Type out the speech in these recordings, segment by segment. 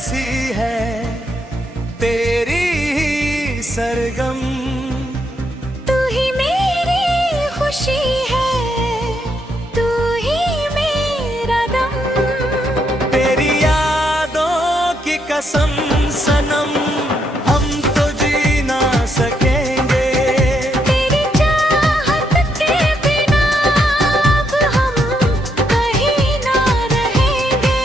बसी है तेरी ही सरगम। तू ही मेरी खुशी है, तू ही मेरा दम। तेरी यादों की कसम सनम, हम तो जी ना सकेंगे। तेरी चाहत के बिना अब हम कहीं ना रहेंगे।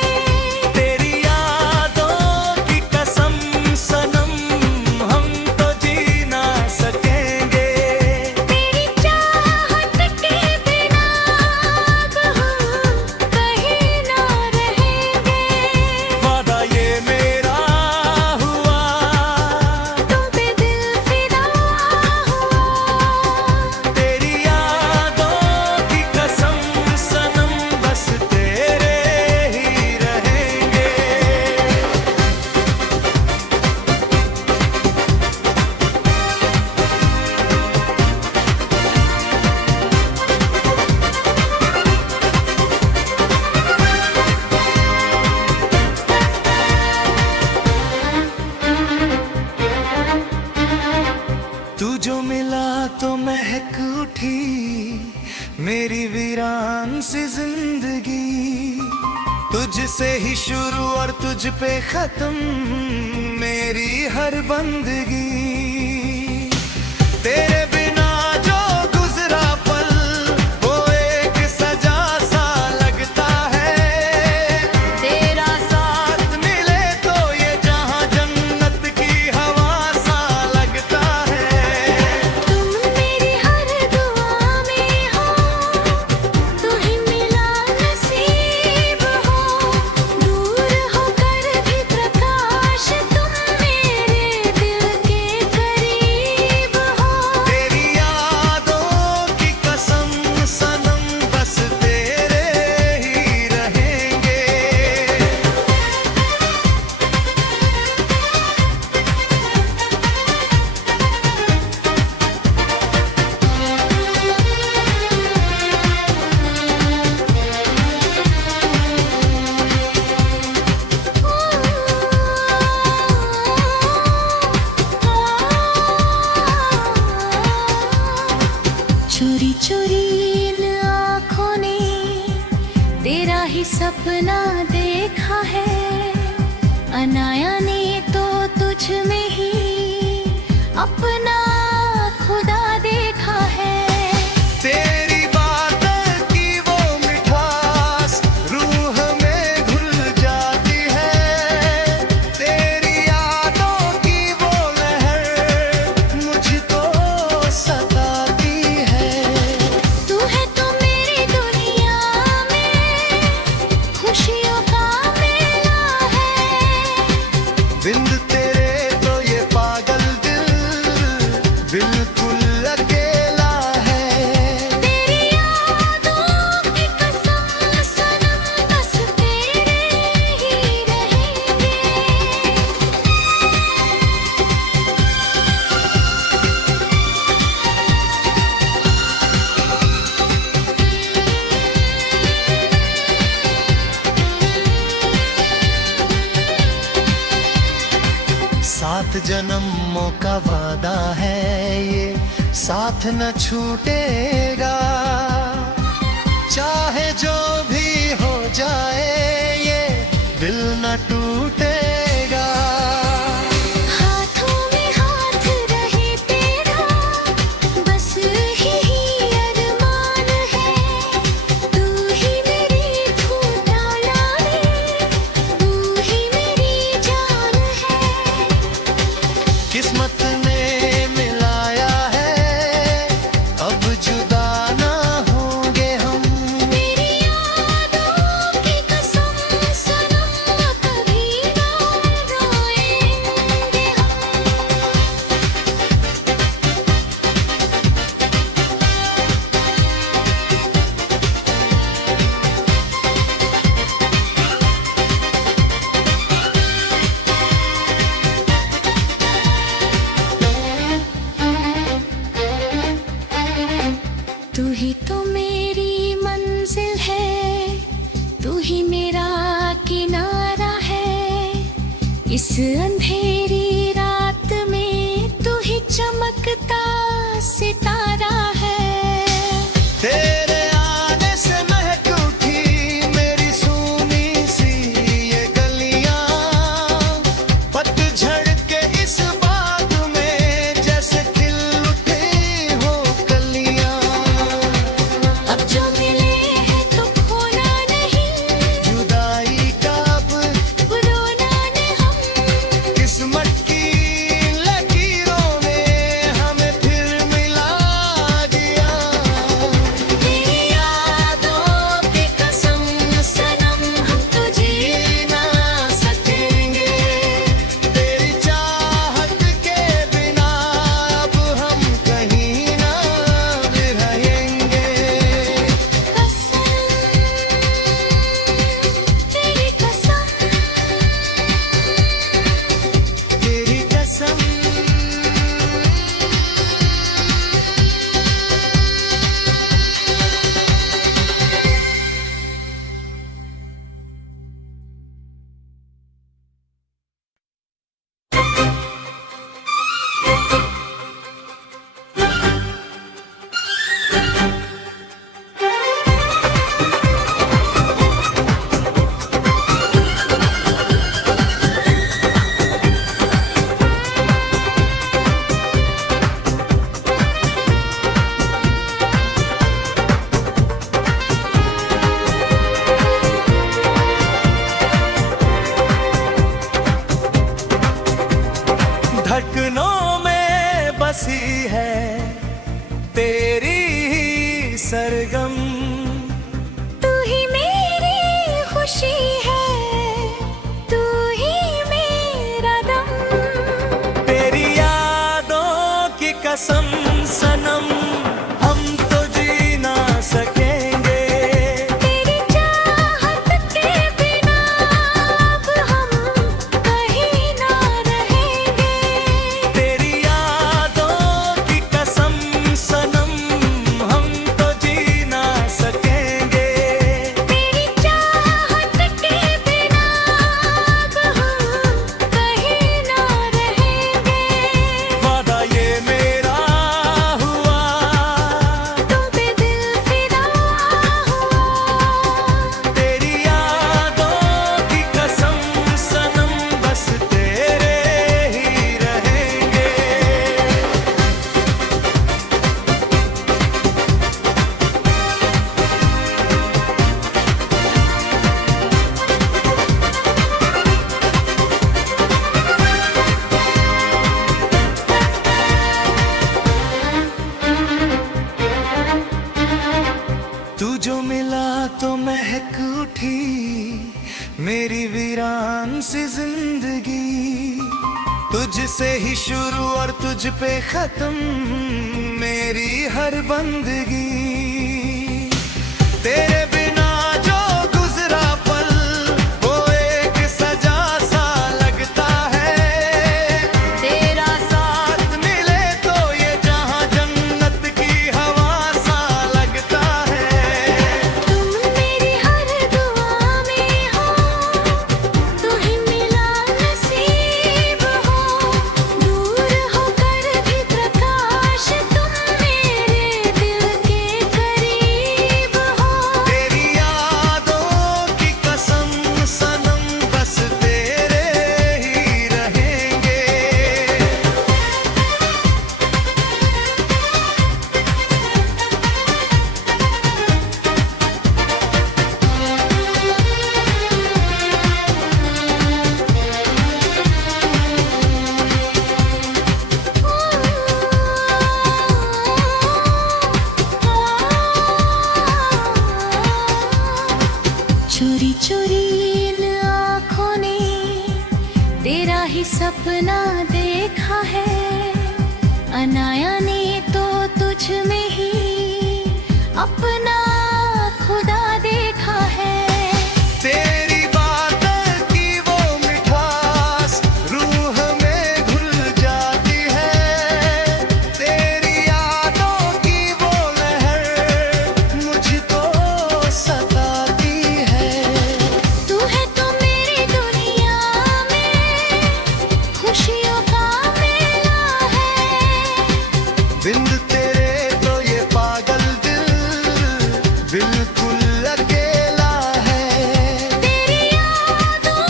तेरी यादों की कसम सनम, हम तो जी ना सकेंगे। तेरी चाहत के बिना अब हम कहीं ना रहेंगे। वादा ये मेरा हुआ, तुम पे दिल फिदा हुआ। तेरी यादों की कसम सनम, बस तेरे ही रहेंगे। तू जो मिला तो महक उठी मेरी वीरान सी जिंदगी। तुझसे ही शुरू और तुझ पे खत्म मेरी हर बंदगी। तेरे बिना जो गुजरा पल वो एक सजा सा लगता है। तेरा साथ मिले तो ये जहां जन्नत की हवा सा लगता है। तुम मेरी हर दुआ में हो, तू ही मिला नसीब हो। दूर होकर भी प्रकाश तुम मेरे दिल के करीब हो। तेरी यादों की कसम सनम, बस तेरे ही रहेंगे। चोरी चोरी इन आँखों ने तेरा ही सपना देखा है। अनाया ने तो तुझ में ही अपना खुदा देखा है। तेरी बातों की वो मिठास रूह में घुल जाती है। तेरी यादों की वो लहर मुझको सताती है। तू है तो मेरी दुनिया में खुशियों का मेला है। बिन तेरे तो ये पागल दिल बिल्कुल अकेला है। तेरी यादों की कसम सनम, बस तेरे ही रहेंगे। सात जन्मों का वादा है ये, साथ न छूटेगा। चाहे जो भी हो जाए ये दिल न टूटेगा। हाथों में हाथ रहे तेरा, बस यही अरमान है। तू ही मेरी धूप डाले, तू ही मेरी जान है। किस्मत ने मिलाया है, अब जुदा ना होंगे हम। इस अंधेरी रात में तू ही चमकता सितारा है। तेरे आने से महक उठी मेरी सूनी सी ये गलियां, पतझड़ के इस बाग में जैसे खिल उठी हो कलियां। अब जो मिले हैं तो खोना नहीं, जुदाई का अब रोना ने हम, किस्मत की लकीरों में हमें फिर मिला दिया। तेरी यादों की कसम सनम हम तो जी ना सकेंगे। तेरी चाहत के बिना अब हम कहीं ना रहेंगे। कसम तेरी कसम, तेरी कसम। धड़कनों में बसी है तेरी ही सरगम, तू ही मेरी खुशी है, तू ही मेरा दम। तेरी यादों की कसम सनम हम तो जी ना सकेंगे। तेरी चाहत के बिना अब हम कहीं ना रहेंगे। तेरी यादों की कसम सनम हम तो जी ना सकेंगे। तेरी चाहत के बिना अब हम कहीं ना रहेंगे। वादा ये मेरा हुआ, तुम पे दिल फिदा हुआ। तेरी यादों की कसम सनम बस तेरे ही रहेंगे। तू जो मिला तो महक उठी मेरी वीरान सी जिंदगी। तुझसे ही शुरू और तुझ पे खत्म मेरी हर बंदगी। तेरे बिना जो गुजरा पल वो एक सजा सा लगता है। तेरा साथ मिले तो ये जहां जन्नत की हवा सा लगता है। तुम मेरी हर दुआ में हो, तू ही मिला नसीब हो। दूर होकर भी प्रकाश तुम मेरे दिल के करीब हो। तेरी यादों की कसम सनम बस तेरे ही रहेंगे। चोरी चोरी इन आँखों ने तेरा ही सपना देखा है। अनाया ने तो तुझ में ही अपना खुदा देखा है। तेरी बातों की वो मिठास रूह में घुल जाती है। तेरी यादों की वो लहर मुझको सताती है। तू है तो मेरी दुनिया में अकेला है। तेरी यादों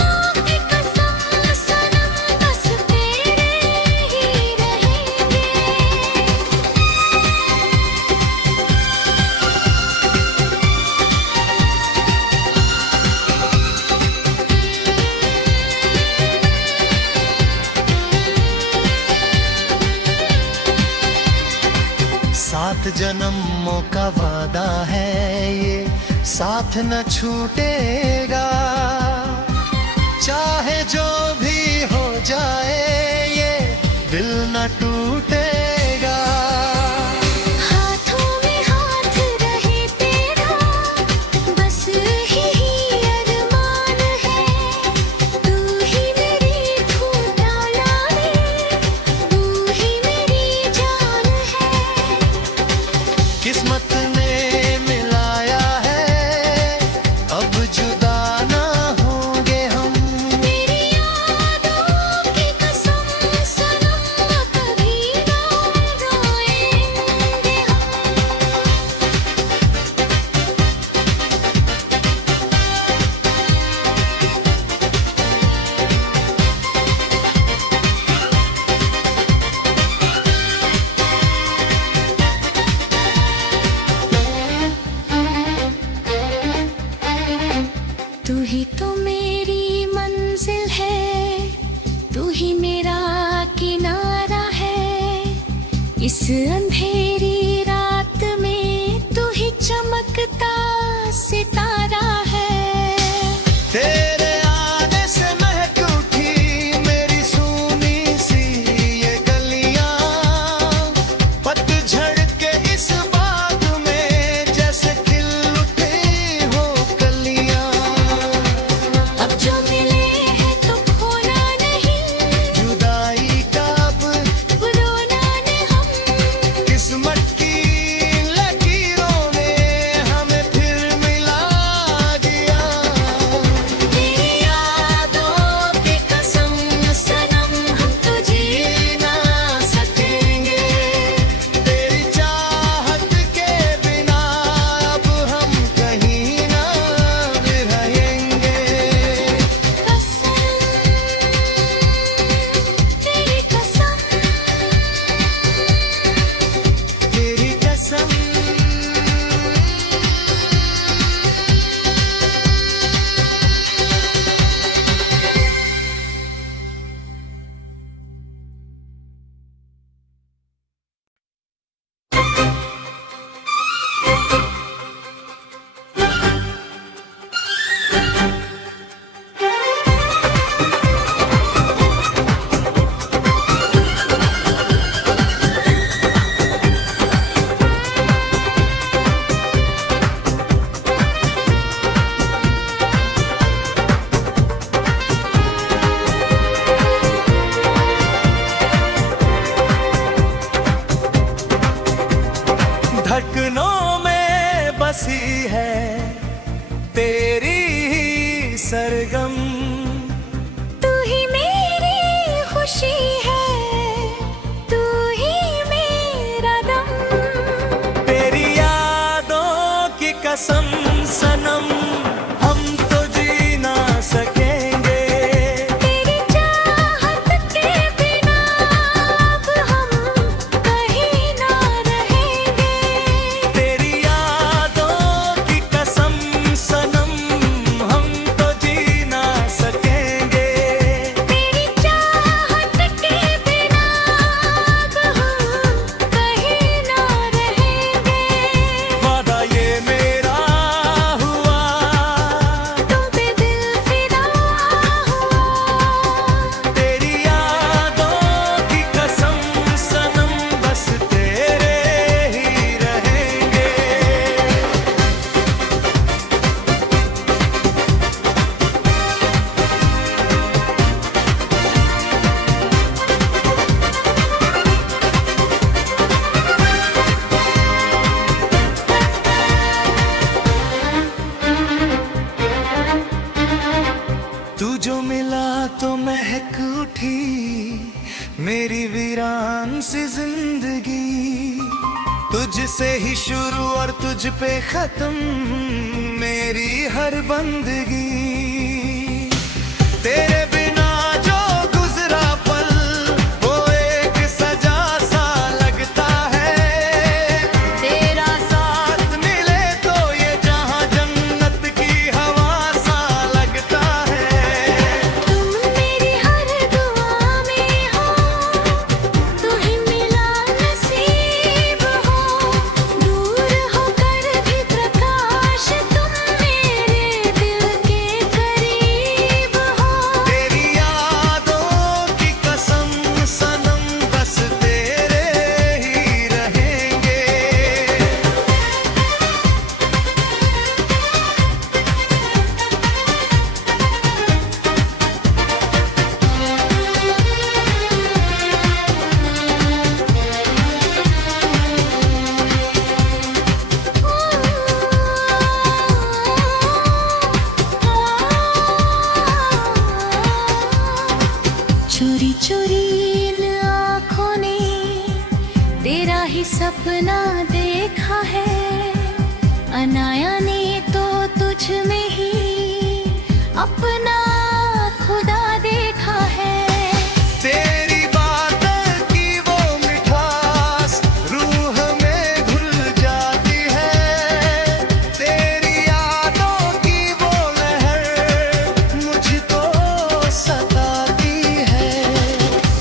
की कसम सनम बस तेरे ही रहेंगे। सात जन्मों का वादा है ये, साथ न छूटेगा। चाहे जो भी हो जाए ये दिल न टूटेगा। हाथों में हाथ रहे तेरा बस यही अरमान है। तू ही मेरी धूप डाला है, तू ही मेरी जान है। किस्मत ने मिलाया है, अब जुदा ना होंगे हम। तेरी यादों की कसम सनम कभी ना रोएंगे हम। तू ही तो मेरी मंजिल है, तू ही मेरा किनारा है। इस अंधेरी रात में तू ही चमकता सितारा है। तेरे आने से महक उठी मेरी सूनी सी ये गलियां। पतझड़ के इस बाग में जैसे खिल उठी हो कलियां। अब जो मिले हैं तो खोना नहीं, जुदाई का अब रोना ने हम। किस्मत की लकीरों ने हमें फिर मिला दिया। तेरी यादों की कसम सनम हम तो जी ना सकेंगे। तेरी चाहत के बिना अब हम कहीं ना रहेंगे। कसम तेरी कसम तेरी कसम। धड़कनों में बसी है तेरी ही सरगम। तू ही मेरी खुशी है, तू ही मेरा दम। तेरी यादों की कसम सनम हम तो जी ना सकेंगे। तेरी चाहत के बिना अब हम कहीं ना रहेंगे। तेरी यादों की कसम सनम हम तो जी ना सकेंगे। तेरी चाहत के बिना अब हम कहीं ना रहेंगे। वादा ये मेरा हुआ, तुम पे दिल फिदा हुआ। तेरी यादों की कसम सनम बस तेरे ही रहेंगे। तू जो मिला तो महक उठी मेरी वीरान सी जिंदगी। तुझसे ही शुरू और तुझ पे खत्म हर बंदगी तेरे बिना जो गुजरा पल वो एक सजा सा लगता है तेरा साथ मिले तो ये जहां जन्नत की हवा सा लगता है तुम मेरी हर दुआ में हो तू ही मिला नसीब हो दूर होकर भी प्रकाश तुम मेरे दिल के करीब हो तेरी यादों की कसम सनम बस तेरे ही रहेंगे चोरी चोरी इन आँखों ने तेरा ही सपना देखा है अनाया ने तो तुझ में ही अपना खुदा देखा है तेरी बातों की वो मिठास रूह में घुल जाती है तेरी यादों की वो लहर मुझको सताती है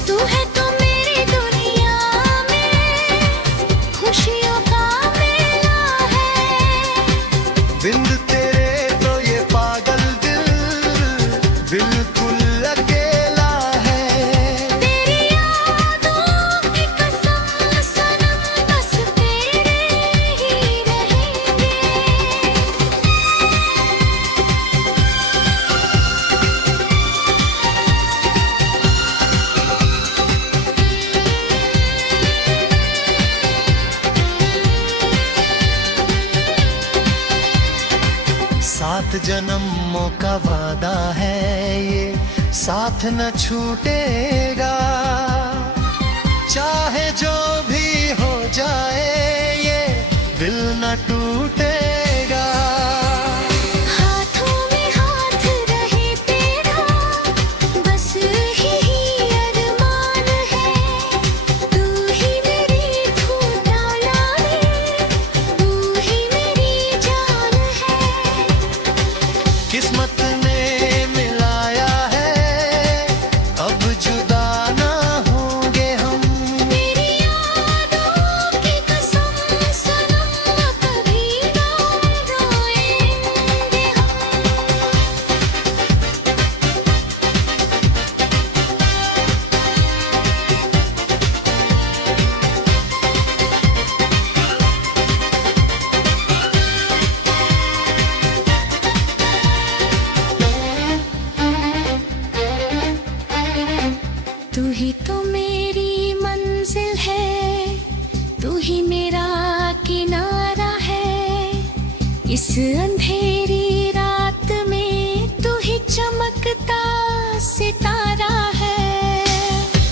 तू है तो मेरी दुनिया में खुशियों का मेला है बिंद तेरे तो ये पागल दिल बिल्कुल अकेला है तेरी यादों की कसम सनम बस तेरे ही रहेंगे सात जन्मों का वादा है ये साथ न छूटेगा चाहे जो भी हो जाए ये दिल न टूटेगा हाथों में हाथ रहे तेरा बस यही अरमान है तू ही मेरी धूप डाले तू ही मेरी जान है किस्मत ने मिलाया है अब जुदा ना होंगे हम मेरी यादों की कसम सनम कभी ना रोएंगे हम तू ही तो मेरी मंजिल है तू ही मेरा किनारा है इस अंधेरी रात में तू ही चमकता सितारा है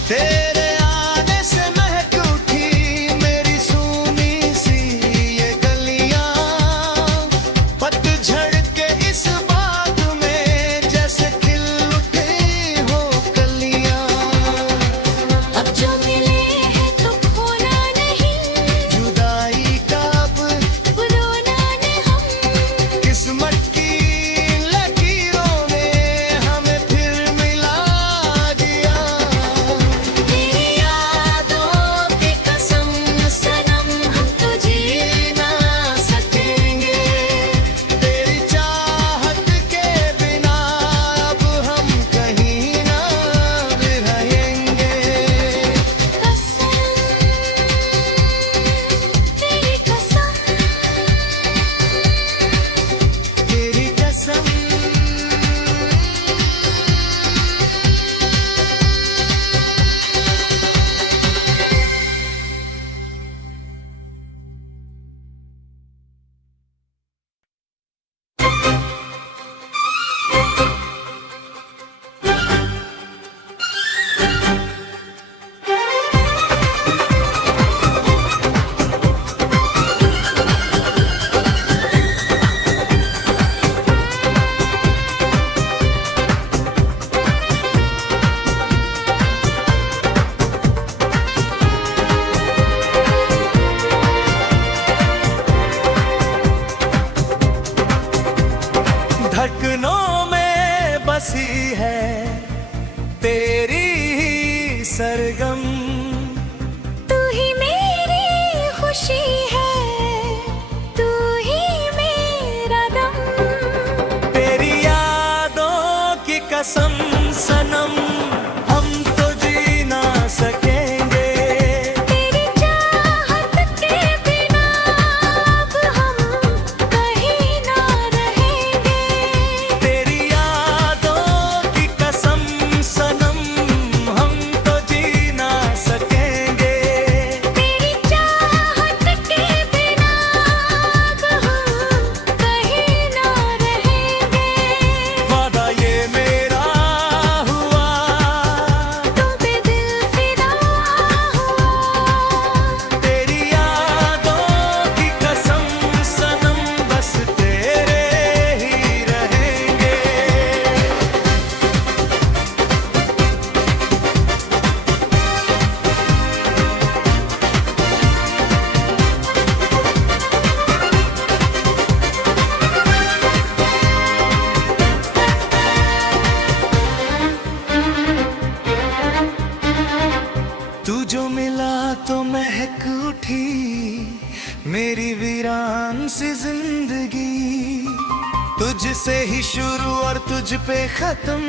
तेरे आने से महक उठी मेरी सूनी सी ये गलियां पतझड़ के इस बाग में जैसे खिल उठी हो कलियां अब जो मिले हैं तो खोना नहीं जुदाई का अब रोना ने हम किस्मत की लकीरों ने हमें फिर मिला बसी है तेरी ही सरगम। तू ही मेरी खुशी है, तू ही मेरा दम। तेरी यादों की कसम सनम, हम तो जी ना सकेंगे। तेरी चाहत के बिना अब हम कहीं ना रहेंगे। तेरी यादों की कसम सनम, हम तो जी ना सकेंगे। तेरी चाहत के बिना अब हम कहीं ना रहेंगे। वादा ये मेरा हुआ, तुम पे दिल फिदा हुआ। तेरी यादों की कसम सनम, बस तेरे ही रहेंगे। तू जो मिला तो महक उठी मेरी वीरान सी जिंदगी। तुझसे ही शुरू और तुझ पे खत्म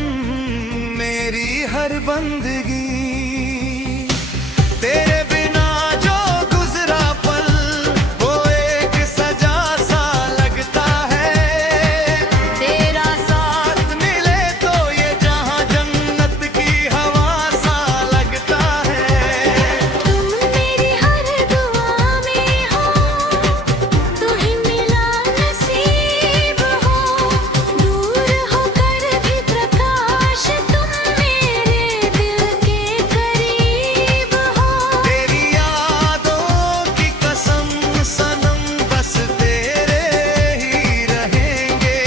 मेरी हर बंदगी। तेरे बिना जो गुजरा पल वो एक सजा सा लगता है। तेरा साथ मिले तो ये जहां जन्नत की हवा सा लगता है। तुम मेरी हर दुआ में हो, तू ही मिला नसीब हो। दूर होकर भी प्रकाश तुम मेरे दिल के करीब हो। तेरी यादों की कसम सनम, बस तेरे ही रहेंगे।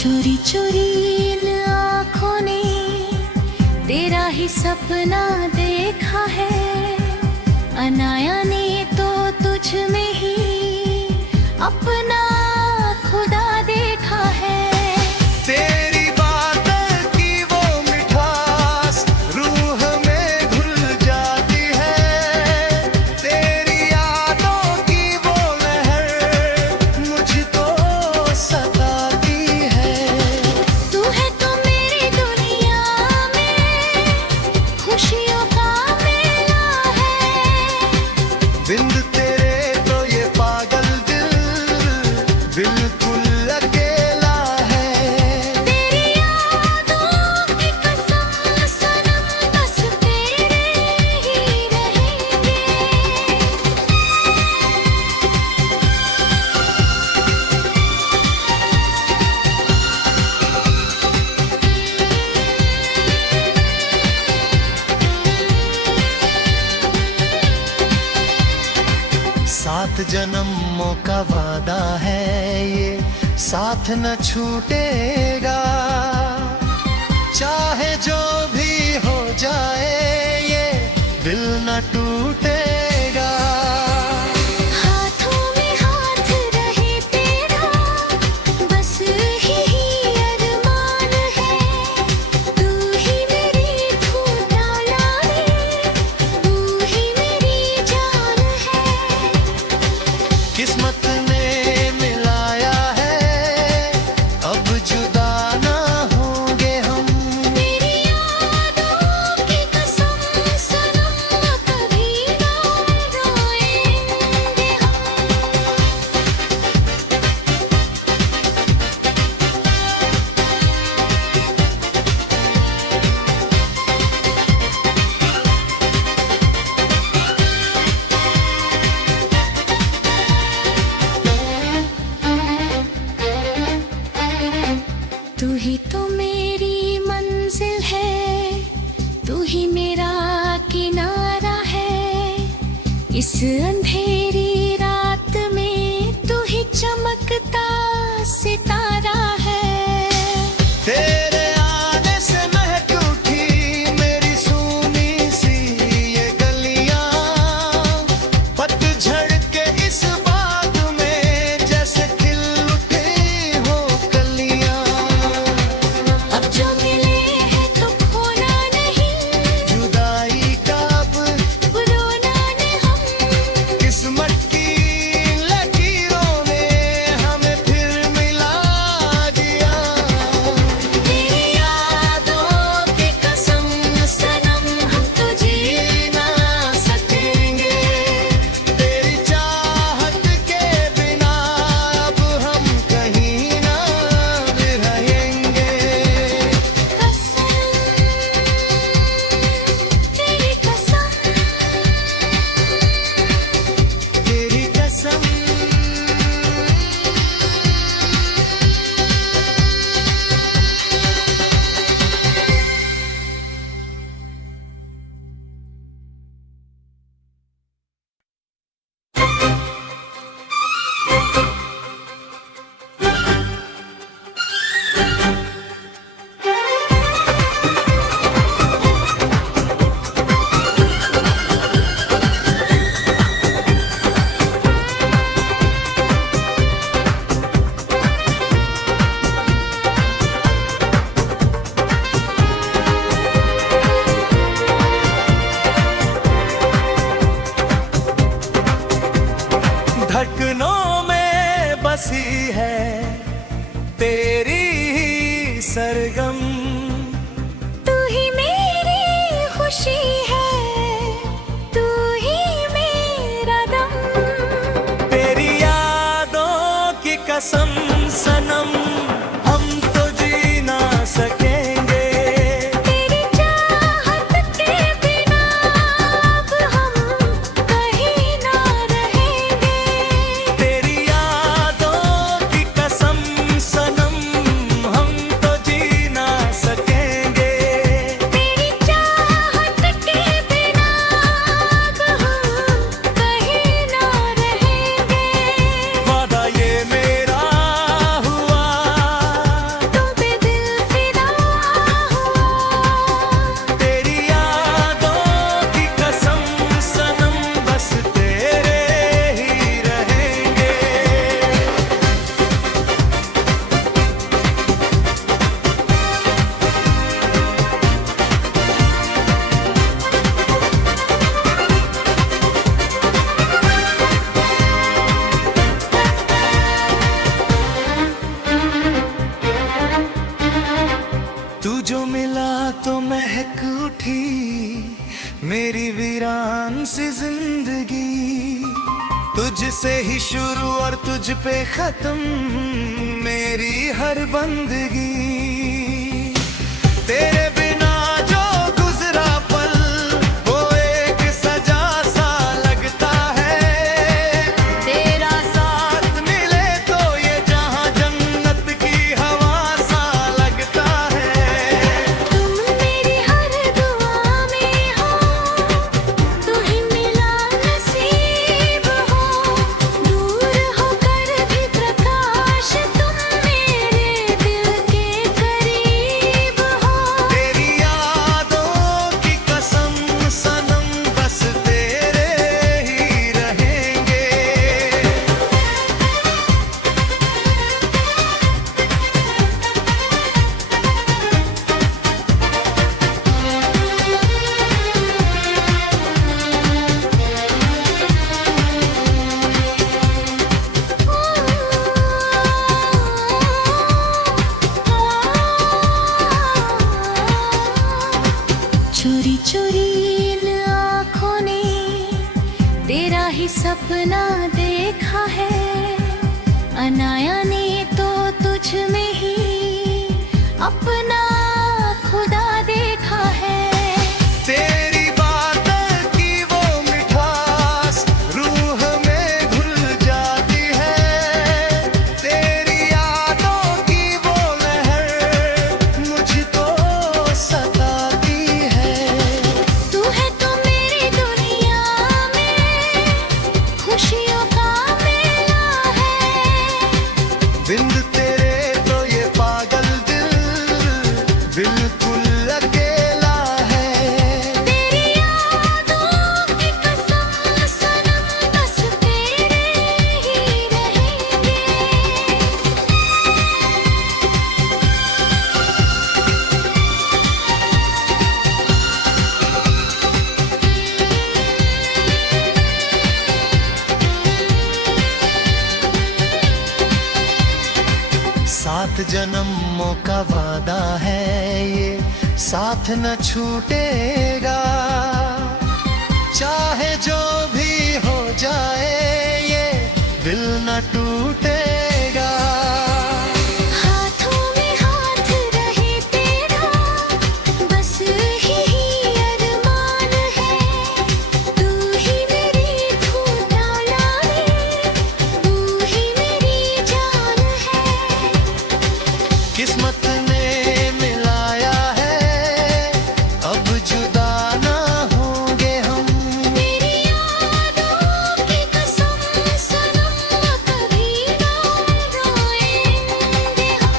चोरी चोरी इन आँखों ने तेरा ही सपना देखा है। अनाया ने तो तुझ में ही अपना खुदा देखा है। तेरी बातों की वो मिठास रूह में घुल जाती है। तेरी यादों की वो लहर मुझको सताती है। तू है तो मेरी दुनिया में खुशियों का मेला है। बिंद तेरे तो ये पागल दिल बिल्कुल अकेला है। तेरी यादों की कसम सनम, बस तेरे ही रहेंगे। सात जन्मों का वादा है ये, साथ न छूटेगा। चाहे जो भी हो जाए ये दिल न टूटेगा। हाथों में हाथ रहे तेरा, बस यही अरमान है। तू ही मेरी धूप डाले, तू ही मेरी जान है। किस्मत ने मिलाया है, अब जुदा ना होंगे हम। तेरी यादों की कसम सनम, कभी ना इस अंधेरी रात में तू ही चमकता सितारा है। तेरे आने से महक उठी मेरी सूनी सी ये गलियां, पतझड़ के इस बाग में जैसे खिल उठी हो कलियां। अब जो मिले हैं तो खोना नहीं, जुदाई का अब रोना ने हम, किस्मत की लकीरों ने हमें फिर मिला दिया। तेरी यादों की कसम सनम हम तो जी ना सकेंगे। तेरी चाहत के बिना अब हम कहीं ना रहेंगे। कसम तेरी कसम, तेरी कसम। धड़कनों में बसी है तेरी ही सरगम, तू ही मेरी खुशी है, तू ही मेरा दम। तेरी यादों की कसम सनम हम तो जी ना सकेंगे। तेरी चाहत के बिना अब हम कहीं ना रहेंगे। तेरी यादों की कसम सनम हम तो जी ना सकेंगे। तेरी चाहत के बिना अब हम कहीं ना रहेंगे। वादा ये मेरा हुआ, तुम पे दिल फिदा हुआ। तेरी यादों की कसम सनम बस तेरे ही रहेंगे। तू जो मिला तो महक उठी मेरी वीरान सी जिंदगी। तुझसे ही शुरू और तुझ पे खत्म मेरी हर बंदगी। तेरे बिना जो गुजरा पल वो एक सजा सा लगता है। तेरा साथ मिले तो ये जहां जन्नत की हवा सा लगता है। तुम मेरी हर दुआ में हो, तू ही मिला नसीब हो। दूर होकर भी प्रकाश तुम मेरे दिल के करीब हो। तेरी यादों की कसम सनम बस तेरे ही रहेंगे। चोरी चोरी इन आँखों ने तेरा ही सपना देखा है। अनाया ने तो तुझ में ही अपना खुदा देखा है। तेरी बातों की वो मिठास रूह में घुल जाती है। तेरी यादों की वो लहर मुझको सताती है। तू है तो मेरी दुनिया में जन्मों का वादा है ये, साथ न छूटेगा। चाहे जो भी हो जाए ये दिल न टूटेगा। हाथों में हाथ रहे तेरा, बस यही अरमान है। तू ही मेरी धूप डाला है, तू ही मेरी जान है। किस्मत ने मिलाया है, अब जुदा ना होंगे हम। मेरी यादों की कसम सनम, कभी ना रोएंगे हम।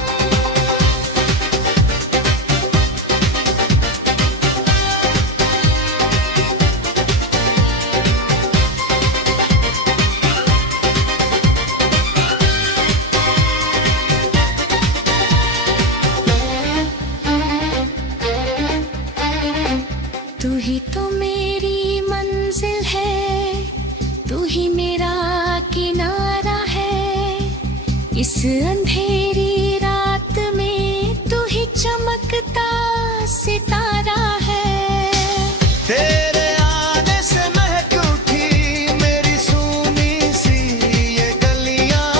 तू ही तो मेरी मंजिल है, तू ही मेरा किनारा है। इस अंधेरी रात में तू ही चमकता सितारा है। तेरे आने से महक उठी मेरी सूनी सी ये गलियां,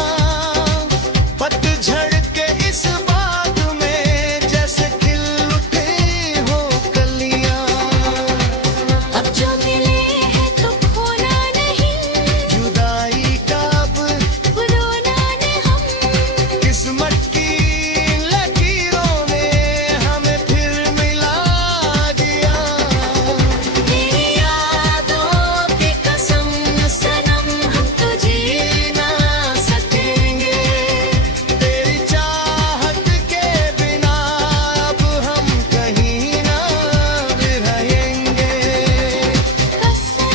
पतझड़ के इस बाग में जैसे खिल उठी हो कलियां। अब जो मिले हैं तो खोना नहीं, जुदाई का अब रोना नहीं हम। किस्मत की लकीरों ने हमें फिर मिला दिया। तेरी यादों की कसम सनम, हम तो जी ना सकेंगे। तेरी चाहत के बिना अब हम कहीं ना रहेंगे। कसम,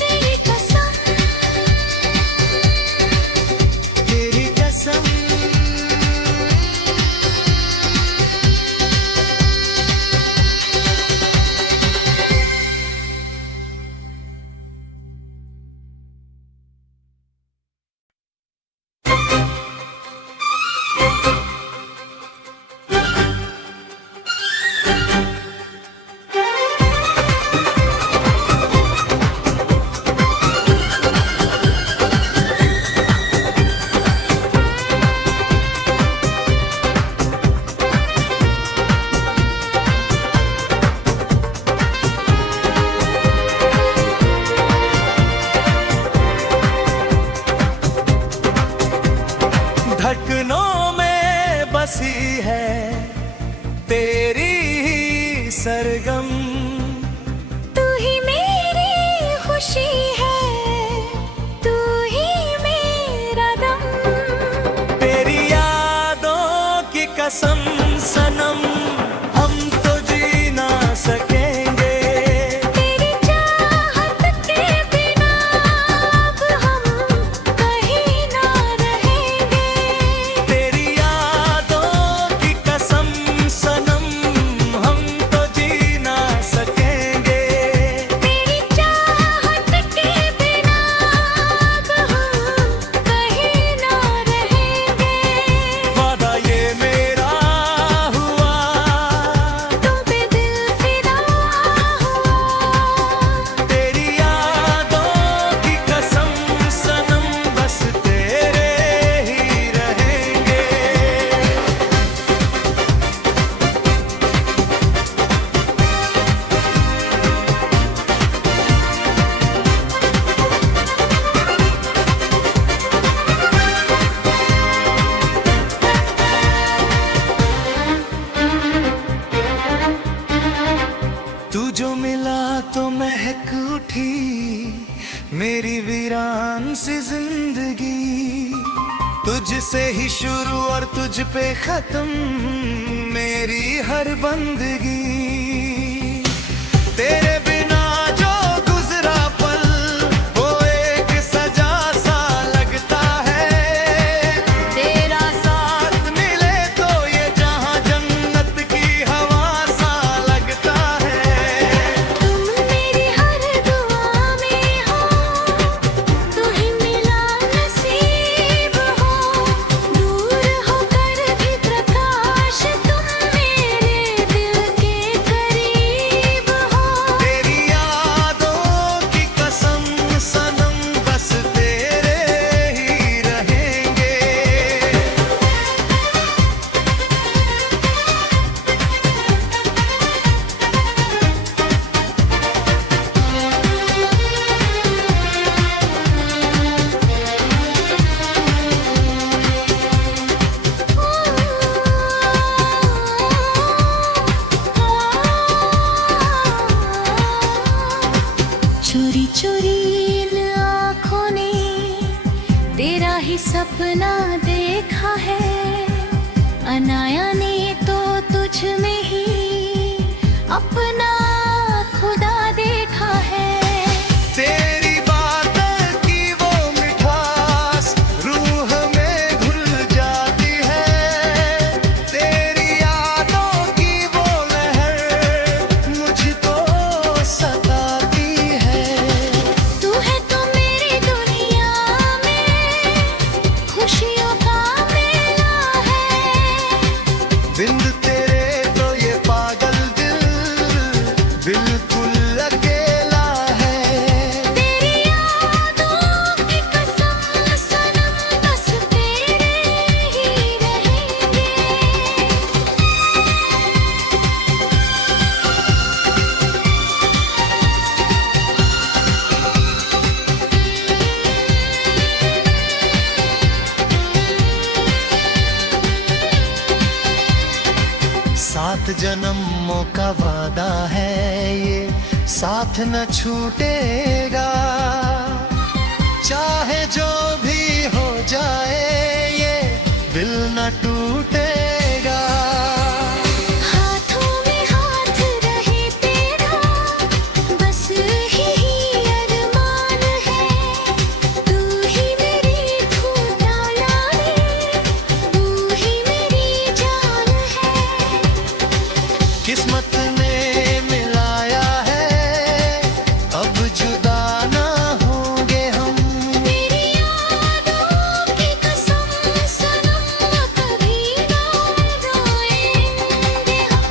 तेरी कसम, तेरी कसम। धड़कनों में बसी है तेरी ही सरगम। तू ही मेरी खुशी है, तू ही मेरा दम। तेरी यादों की कसम सनम, हम तो जी ना सकेंगे। तेरी चाहत के बिना अब हम कहीं ना रहेंगे। तेरी यादों की कसम सनम, हम तो जी ना सकेंगे। तेरी चाहत के बिना अब हम कहीं ना रहेंगे। वादा ये मेरा हुआ, तुम पे दिल फिदा हुआ। तेरी यादों की कसम सनम, बस तेरे ही रहेंगे। तू जो मिला तो महक उठी मेरी वीरान सी जिंदगी। तुझसे ही शुरू और तुझ पे खत्म मेरी हर बंदगी। तेरे बिना जो गुजरा पल वो एक सजा सा लगता है। तेरा साथ मिले तो ये जहां जन्नत की हवा सा लगता है। तुम मेरी हर दुआ में हो, तू ही मिला नसीब हो। सपना देखा है अनाया ने तो तुझ में ही अपना खुदा देखा है। तेरी बातों की वो मिठास रूह में घुल जाती है, तेरी यादों की वो लहर मुझको सताती है। तू है तो मेरी दुनिया में खुशियों का मेला है। बिन तेरे तो ये पागल दिल बिल्कुल अकेला है। तेरी यादों की कसम सनम बस तेरे ही रहेंगे। सात जन्मों का वादा है ये, साथ न छूटेगा। चाहे जो भी हो जाए ये दिल न टूटेगा। हाथों में हाथ रहे तेरा बस यही अरमान है। तू ही मेरी धूप डाला तू ही मेरी जान है। किस्मत ने मिलाया है, अब जुदा ना होंगे हम। तेरी यादों की कसम सनम कभी ना रोएंगे हम।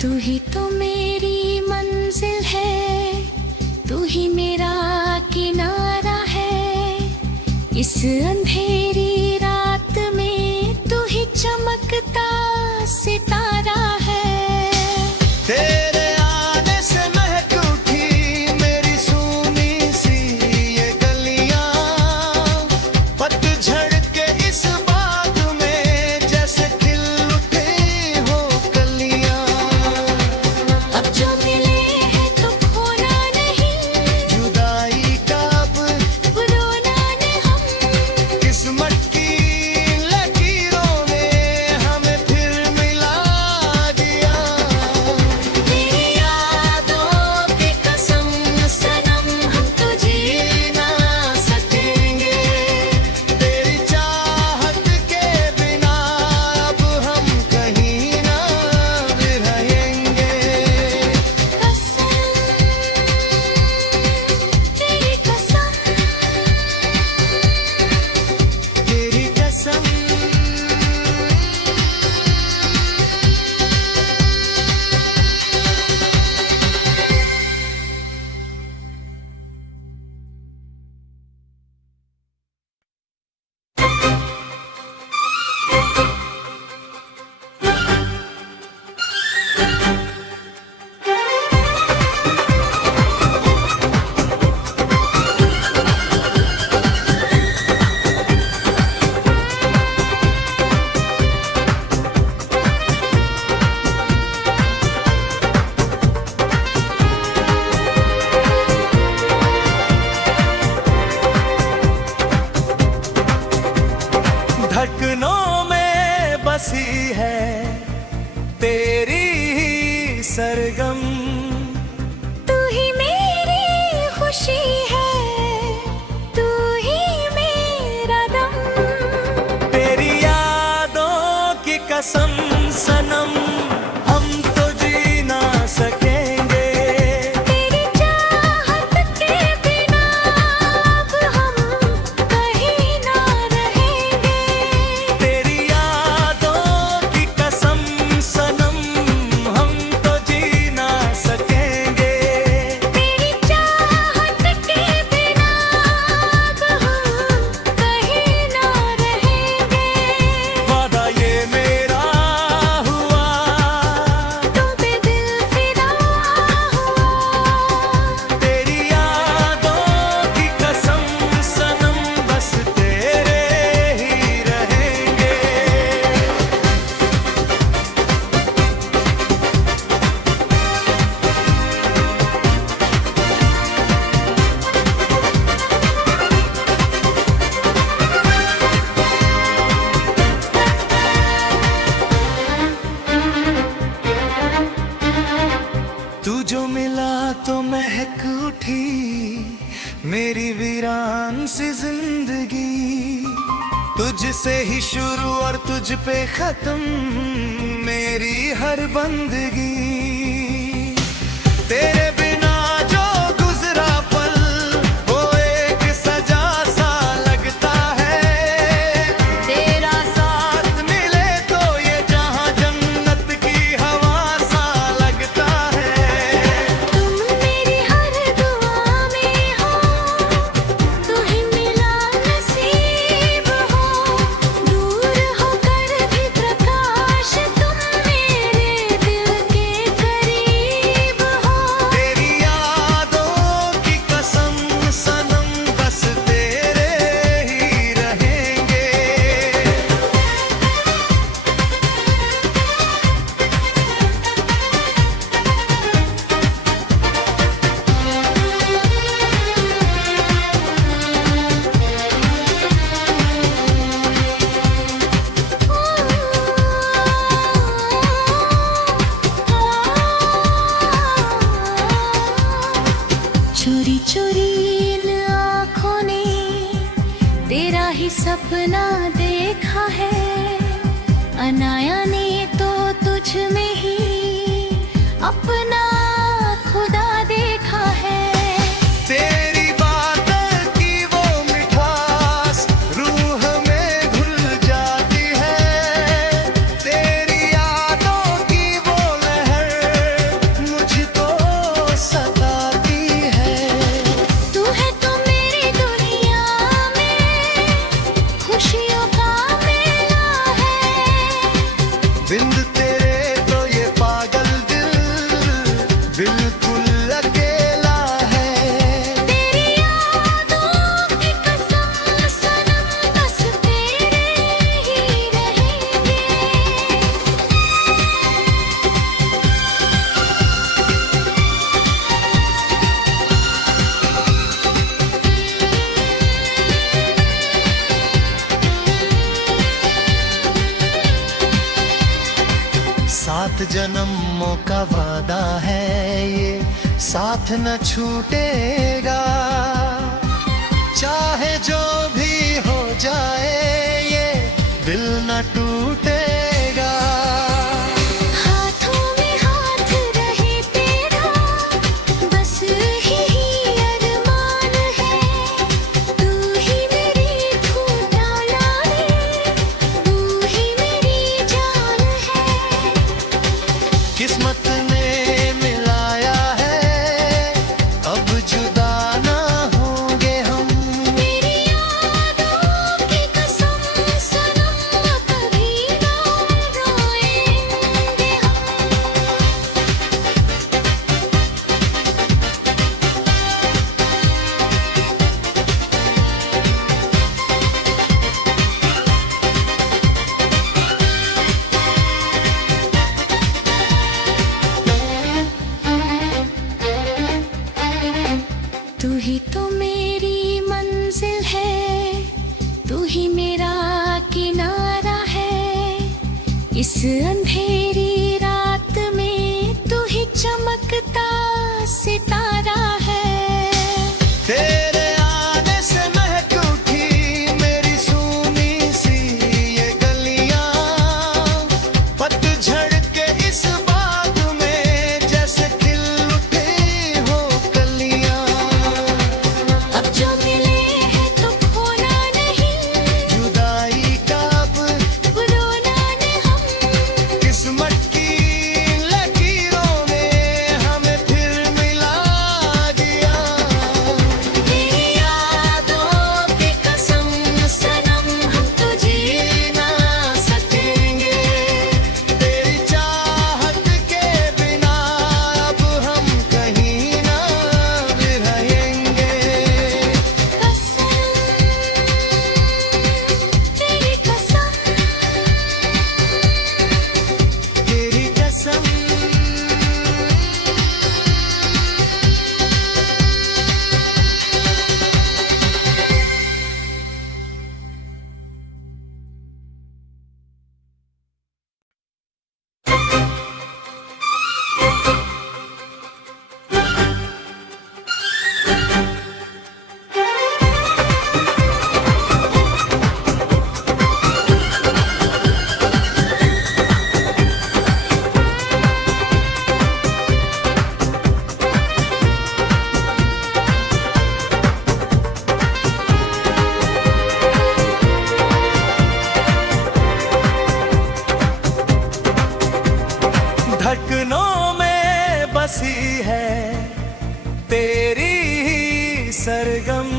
तू ही तो मेरी मंजिल है, तू ही मेरा किनारा है। इस अंधेरी रात में तू ही चमकता सितारा है। तेरे आने से महक उठी मेरी सूनी सी ये गलियां, पतझड़ के इस बाग में जैसे खिल उठी हो कलियां। अब जो मिले हैं तो खोना नहीं, जुदाई का अब रोना ने हम। किस्मत की लकीरों ने हमें फिर मिला दिया। तेरी यादों की कसम सनम हम तो जी ना सकेंगे। तेरी चाहत के बिना अब हम कहीं ना भी रहेंगे। कसम तेरी कसम तेरी कसम। धड़कनों में बसी है तेरी ही सरगम। तू ही मेरी खुशी है, तू ही मेरा दम। तेरी यादों की कसम सनम हम तो जी ना सकेंगे। तेरी चाहत के बिना अब हम कहीं ना रहेंगे। तेरी यादों की कसम सनम हम तो जी ना सकेंगे। तेरी चाहत के बिना अब हम कहीं ना रहेंगे। वादा ये मेरा हुआ तुझसे ही शुरू और तुझ पे खत्म मेरी हर बंदगी। तेरे बिना जो गुजरा पल वो एक सजा सा लगता है। तेरा साथ मिले तो ये जहां जन्नत की हवा सा लगता है। तुम मेरी हर दुआ में हो, तू ही मिला नसीब हो। दूर होकर भी प्रकाश तुम मेरे दिल के करीब हो। तेरी यादों की कसम सनम बस तेरे ही रहेंगे। चोरी चोरी इन आँखों ने तेरा ही सपना देखा है। अनाया ने तो तुझ में ही अपना खुदा देखा है। तेरी बातों की वो मिठास रूह में घुल जाती है। तेरी यादों की वो लहर मुझको सताती है। तू है तो मेरी दुनिया में खुशियों का मेला है। बिन तेरे तो ये पागल दिल बिल्कुल अकेला है। तेरी यादों की कसम सनम बस तेरे ही रहेंगे। सात जन्मों का वादा है ये साथ न छूटेगा। चाहे जो भी हो जाए ये दिल न टूटेगा। हाथों में हाथ रहे तेरा बस यही अरमान है। तू ही मेरी धूप डाला है, तू ही मेरी जान है। किस्मत ने मिलाया है अब जुदा ना होंगे हम। मेरी यादों की कसम सनम कभी ना रोएंगे हम। तू ही तो मेरी मंजिल है, तू ही मेरा किनारा है। इस अंधेरी रात में तू ही चमकता सितारा है। तेरे आने से महक उठी मेरी सूनी सी ये गलियां। पतझड़ के इस बाग में जैसे खिल उठी हो कलियां। अब जो मिले हैं तो खोना नहीं, जुदाई का अब रोना नहीं हम। किस्मत धड़कनों में बसी है तेरी ही सरगम।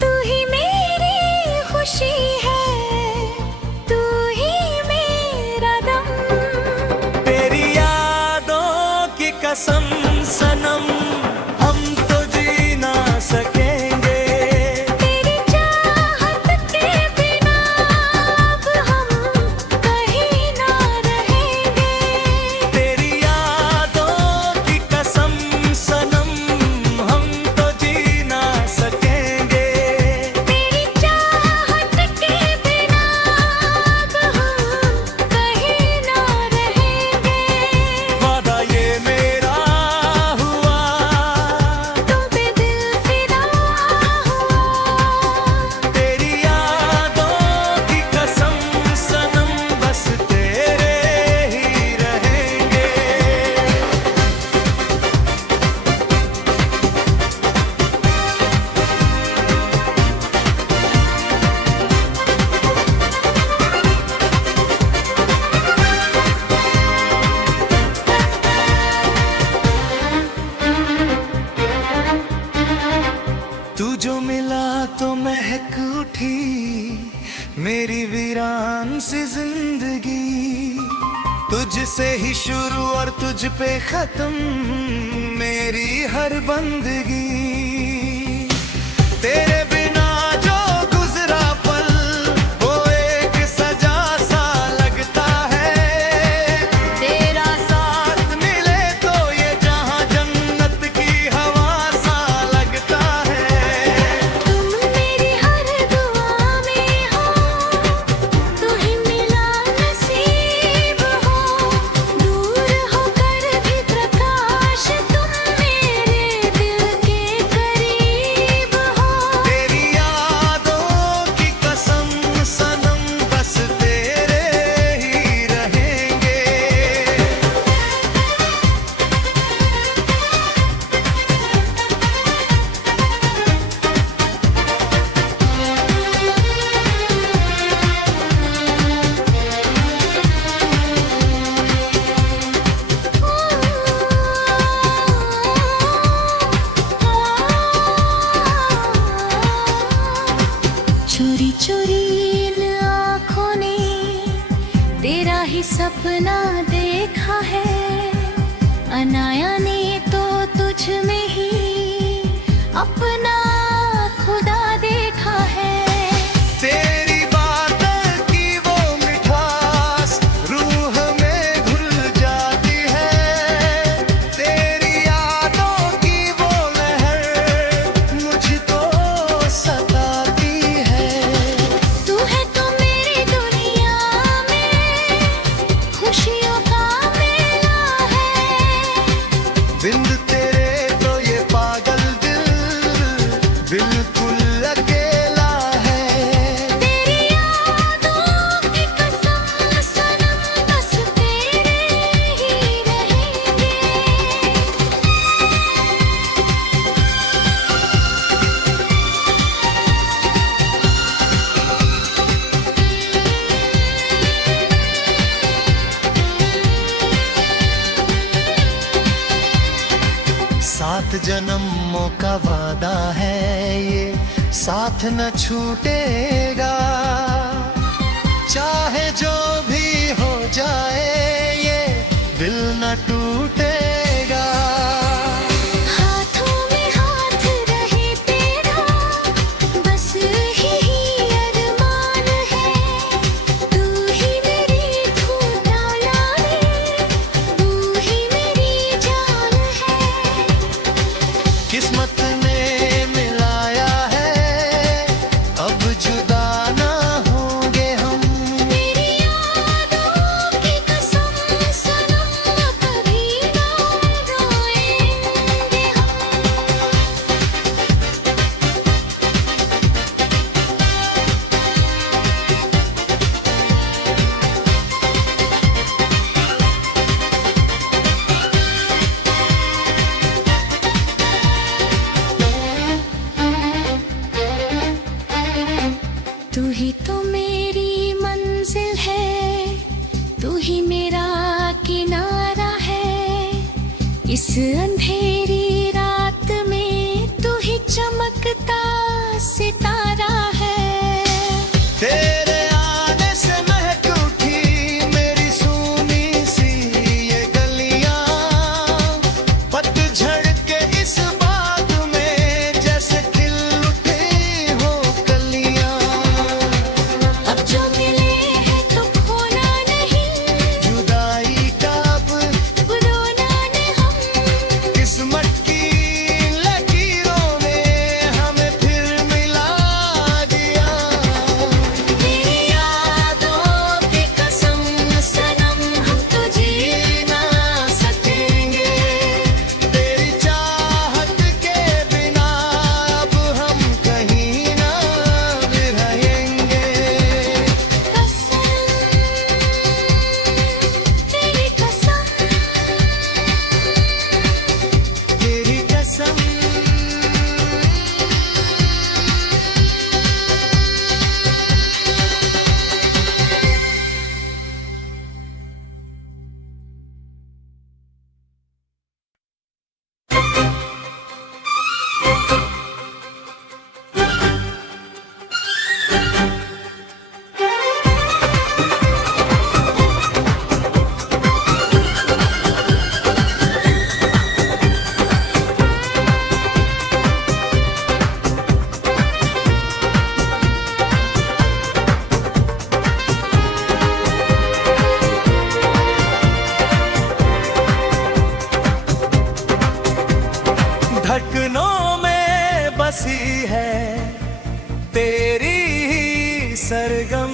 तू ही मेरी खुशी है, तू ही मेरा दम। तेरी यादों की कसम सनम, हम तो जी ना सकेंगे। तेरी चाहत के बिना अब हम कहीं ना रहेंगे। तेरी यादों की कसम सनम, हम तो जी ना सकेंगे। तेरी चाहत के बिना अब हम कहीं ना रहेंगे। वादा ये मेरा हुआ, तुम पे दिल फिदा हुआ। तेरी यादों की कसम सनम, बस तेरे ही रहेंगे। तू जो मिला तो महक उठी मेरी वीरान सी जिंदगी। तुझसे ही शुरू और तुझ पे खत्म मेरी हर बंदगी। तेरे बिना जो गुजरा पल वो एक सजा सा लगता है। तेरा साथ मिले तो ये जहां जन्नत की हवा सा लगता है। तुम मेरी हर दुआ में हो, तू ही मिला नसीब हो। दूर होकर भी प्रकाश तुम मेरे दिल के करीब हो। तेरी यादों की कसम सनम, बस तेरे ही रहेंगे। चोरी चोरी इन आँखों ने तेरा ही सपना देखा है। अनाया ने तो तुझ में ही अपना खुदा देखा है। तेरी बातों की वो मिठास रूह में घुल जाती है। तेरी यादों की वो लहर मुझको सताती है। तू है तो मेरी दुनिया में खुशियों का मेला है। बिन तेरे तो ये पागल दिल बिल्कुल अकेला है। तेरी यादों की कसम सनम, बस तेरे ही रहेंगे। सात जन्मों का वादा है ये, साथ न छूटेगा। चाहे जो भी हो जाए ये दिल न टूटेगा। हाथों में हाथ रहे तेरा, बस यही अरमान है। तू ही मेरी धूप डाला है, तू ही मेरी जान है। किस्मत ने मिलाया है, अब जुदा ना होंगे हम। तेरी इस अंधेरी रात में तू ही चमकता सितारा है। तेरे आने से महक उठी मेरी सूनी सी ये गलियां, पतझड़ के इस बाग में जैसे खिल उठी हो कलियां। अब जो मिले हैं तो खोना नहीं, जुदाई का अब रोना ने हम, किस्मत की लकीरों ने हमें फिर मिला दिया। तेरी यादों की कसम सनम हम तो जी ना सकेंगे। तेरी चाहत के बिना अब हम कहीं ना भी रहेंगे। कसम तेरी कसम, तेरी कसम। धड़कनों में बसी है तेरी ही सरगम